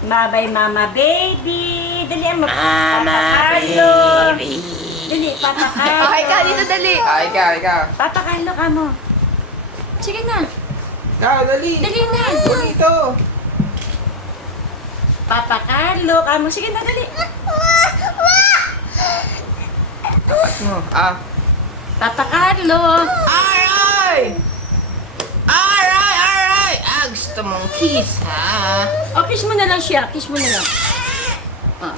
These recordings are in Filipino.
Bye-bye, Mama Baby. Dali, Mama Carlo. baby. Dali, Papa Carlo. Okay ka, dito dali. Ikaw. Papa Carlo ka mo. Sige na. Ikaw, dali. Dali na. Dito. Papa Carlo ka mo. Sige na, dali. Tapat mo. Papa Carlo. Aray! Gusto mong kiss, ha? O, kiss mo na lang siya. Kiss mo na lang. Oh.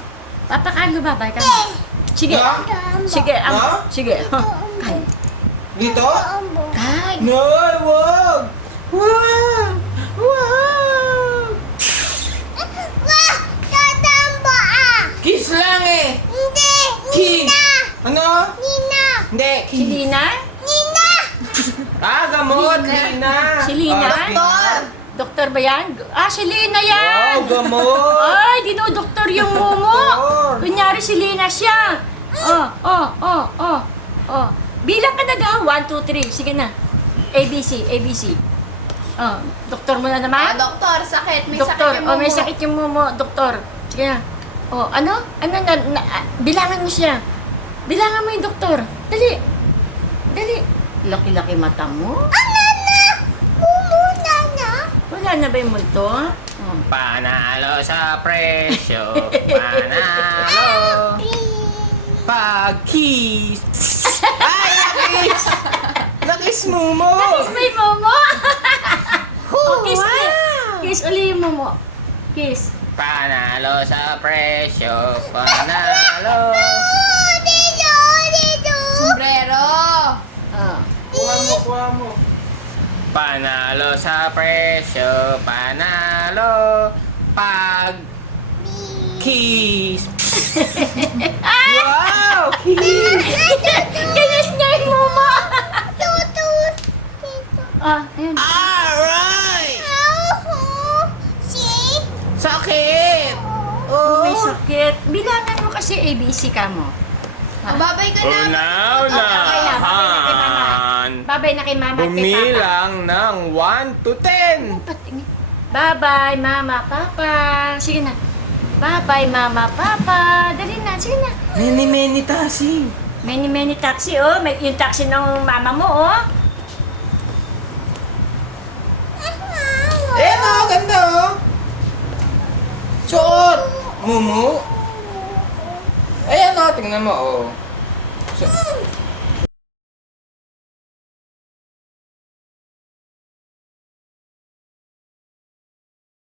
Papa Carlo, bye-bye ka mo. Sige. No? Sige. No? Sige. Kay. Dito? Kay. No, wag! Wow! Kiss lang eh! Kiss! Ano? Hindi, Si kiss. Lina? Gamot, Lina. Si Lina? Doktor. Doktor ba yan? Si Lina yan! Wow, gamot. Ay, dinodoktor yung mumo. Doktor. Kunyari si Lina siya. Bilang ka na daw. 1, 2, 3. Sige na. ABC. Doktor mo na naman? Doktor, sakit. May Doktor. sakit yung May mumo. sakit yung mumo. Doktor. Sige na. Ano? Bilangan mo siya. Bilangan mo yung doktor. Dali. Laki-laki mata mo. Wala na ba yung multo? Panalo sa presyo. Panalo. Pag-kiss. Ay, nakis! Nakis mo mo! Kiss mo yung momo. Kiss ulit. Kiss ulit yung momo. Kiss. Panalo sa presyo. Panalo. Sombrero. Kuha mo. Panalo sa presyo. Panalo. Pag-kiss. Wow! Kiss! Kinis niya yung momo. Ayun. Alright! Sakit! Oh! May sakit. Bilangan mo kasi ABC ka mo. Babay ka na. Unahan! Babay na kay mama at kay papa. Bumilang ng 1 to 10! Bye-bye, mama, papa. Sige na. Bye-bye, mama, papa. Dali na, sige na. Many taxi! Many taxi, oh. Yung taxi ng mama mo, oh. Ganda oh! Suot! Mumu! Ayan oh, tingnan mo oh.